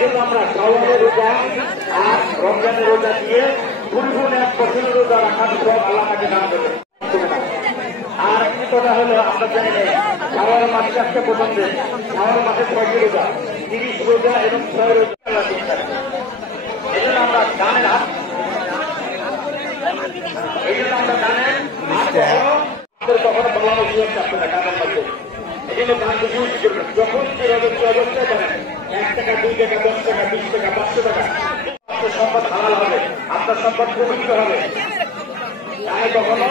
জন্য আমরা শাওয়ালের রোজা আর রমজানের রোজা দিয়ে পরিপূর্ণ 1 বছরের রোজা রাখার সব আল্লাহ তাকে দান করবে। আর একটি কথা হলো, আমরা জানি শাওয়াল মাসে একটা প্রথম দিন, শাওয়াল মাসে 6টি রোজা, 30 রোজা এবং 6 রোজা আল্লাহ দিন। এই জন্য আমরা দানের হাত, এই জন্য আমরা দানের কখনো বলানো সুযোগ থাকবে না টাকার মধ্যে। এই জন্য দান বেশি করবেন। যখন যে অবস্থায় করেন, 1 টাকা, 2 টাকা, 10 টাকা, 20 টাকা, 500 টাকা, আপনার সম্পদ হালাল হবে, আপনার সম্পদ পবিত্র হবে। দানে কখনো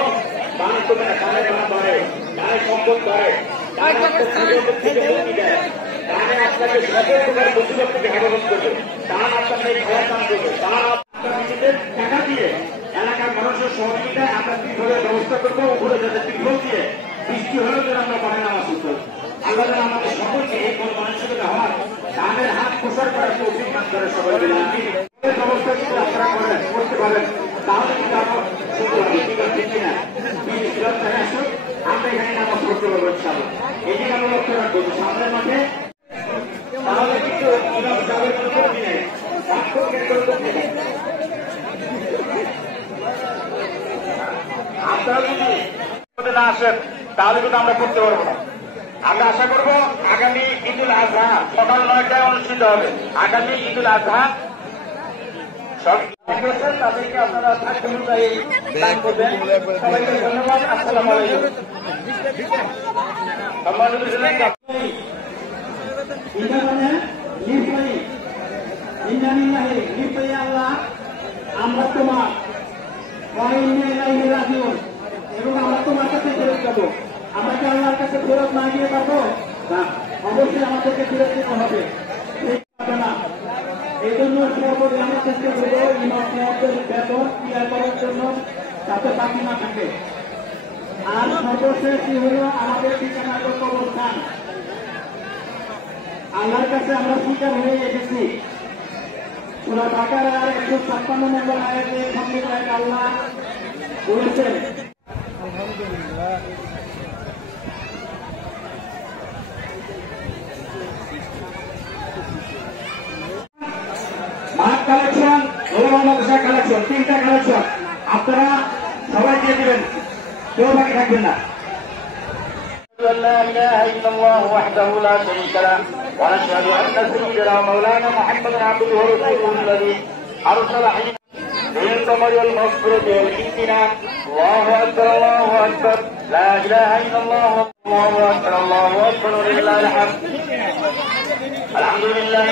দান করবে না, দানে দান ধরে, দানে সম্পদ ধরে, দানে থেকে মুক্তি দেয়, দানে আপনাকে সকল প্রকার মুসিবত থেকে হেফাজত করবে, দান আপনাকে খাওয়া দান করবে, দান আপনার নিজেদের টাকা দিয়ে এলাকার মানুষের সহযোগিতায় আমরা ত্রিফলের ব্যবস্থা করবো। উপরে যাতে ত্রিফল দিয়ে বৃষ্টি হলেও যেন আমরা পানি নামা সুস্থ। আল্লাহ যেন আমাদের সকলকে এই কোন মানসিকতা হওয়ার দানের হাত প্রসার করার তৌফিক দান করে সবাই মিলে ব্যবস্থা যদি আপনারা করেন, করতে পারেন, তাহলে কিন্তু আমার সুন্দর হবে। ঠিক কিনা? আসুন আমরা এখানে নামাজ পড়তে পারবো ইনশাআল্লাহ। এই দিন আমরা লক্ষ্য রাখবো সামনের মাঠে, তাহলে কিন্তু যাবে কোনো করবি নেই। আপনারা যদি না আসেন তাহলে কিন্তু আমরা করতে পারবো না। আমরা আশা করবো আগামী ঈদুল আজহা সকাল 9টায় অনুষ্ঠিত হবে। আগামী ঈদুল আজহা তাদেরকে আপনারা দান করবেন। সবাইকে ধন্যবাদ। আসসালামু আলাইকুম। আমরা তোমার এবং আমরা তোমার কাছে ফেরত যাবো। আমরা কি আল্লাহর কাছে ফেরত না গিয়ে পাবো না? অবশ্যই আমাদেরকে ফেরত দিতে হবে না। এই জন্য সর্বোচ্চ আমরা চেষ্টা করবো ইমাম সাহেবদের বেতন ক্লিয়ার করার জন্য যাতে বাকি না থাকে। আর সর্বশেষ কি হলো আমাদের ঠিকানাগত অবস্থান, আল্লাহর কাছে আমরা স্বীকার হয়ে এসেছি। সূরা বাকারার 156 নম্বর আয়াতে আল্লাহ বলেছেন, আলহামদুলিল্লাহ মাঠ কালেকশন, মাদ্রাসা কালেকশন, 3টা কালেকশন আপনারা সবাই দিয়ে দেবেন, কেউ বাকি থাকবেন না। لا اله الا الله وحده لا شريك له ونشهد ان سيدنا مولانا محمدا عبده ورسوله الذي ارسل بالقمر والمغفرة والامتنان. الله اكبر الله اكبر لا اله الا الله الله اكبر الله اكبر ولله الحمد. الحمد لله.